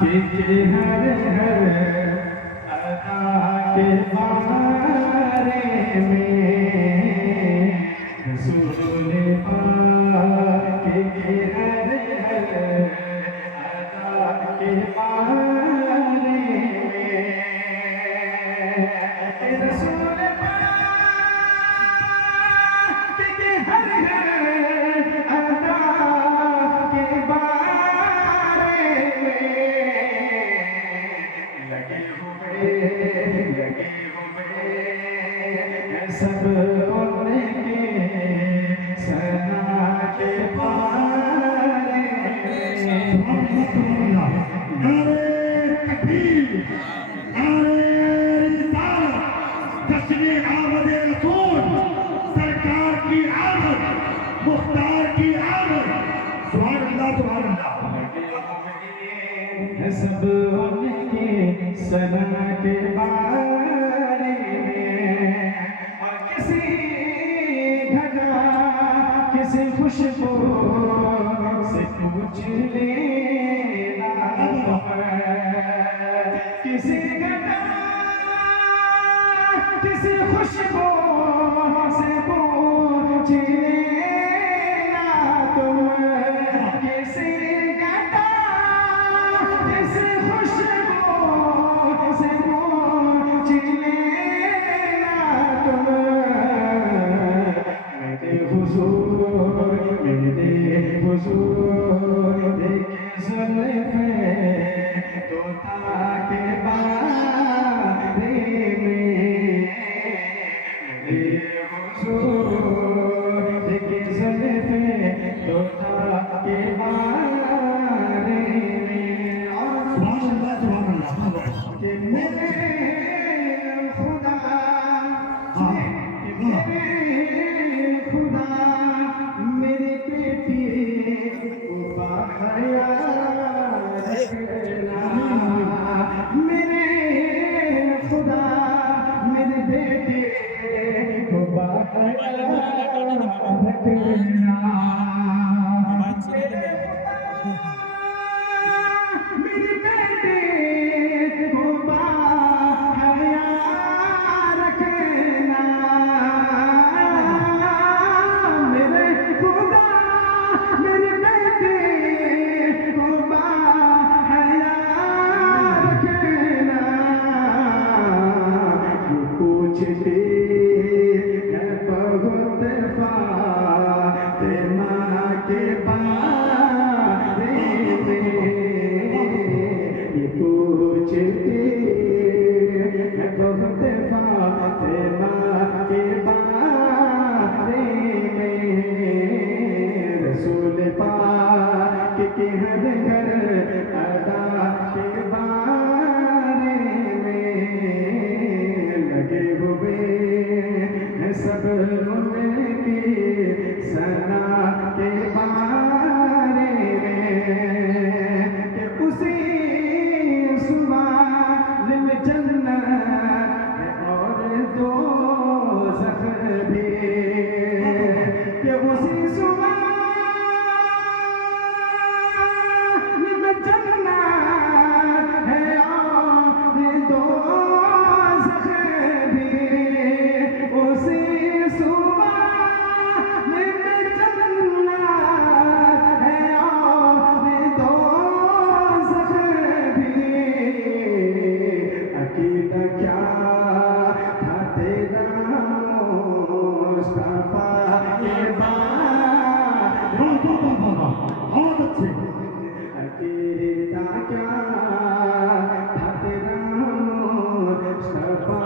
के हर हर अदा के बारे में रसूल पाक के हर हर अदा के बारे में रसूल पाक के हर हर अदा के बारे में लगे हुए सब उनके सना के बारे में नारे तकबीर, नारे रिसालत, जश्न-ए आमद-ए रसूल, सरकार की आमद, मुख्तार की आमद। सुभान अल्लाह, सुभान अल्लाह। सब उनके सना के बारे में और किसी घटा किसी खुशबू से पूछ लेना किसी घटा किसी खुशबू से पूछ लेना तुम किसी घटा किसी खुशबू से पूछ लेना तुम मेरे हुजूर देखे ज़ुल्फ़े तोता के बारे में मेरे हुजूर देखे ज़ुल्फ़े तोता के बारे में और सुभान अल्लाह, सुभान अल्लाह। कि मेरे खुदा मेरे खुदा मेरे बेटे को बाहया रखना मेरे खुदा मेरे बेटे को बाहया रखना मेरे बेटे को बाहया रखना मेरे खुदा मेरे बेटे को बाहया रखना जो पूछते हैं बहुत फातिमा के बारे में ये पूछते हैं बहुत फातिमा के बारे में रसूल पाक के हर घर अदा के बारे में लगे हुए हैं सब उनके सना के बारे में कि उसी सुमाल में जन्नत है और दोज़ख भी कि उसी सुमाल में जन्नत है और दोज़ख भी उसी सुमाल में जन्नत है और दोज़ख भी अकीदा क्या था तेरा मुस्तफा के बारे बहुत अच्छे। अकीदा क्या था तेरा मुस्तफा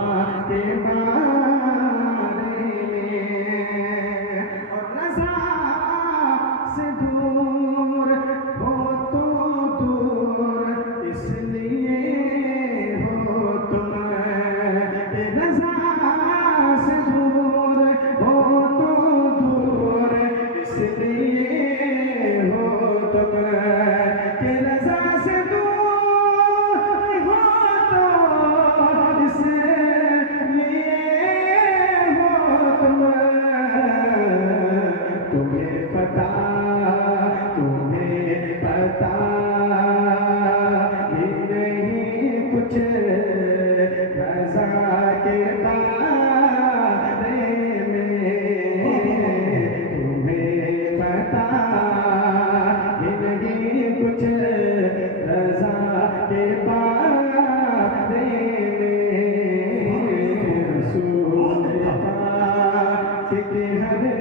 के बारे में और रज़ा से दूर हो तो दूर इसलिए हर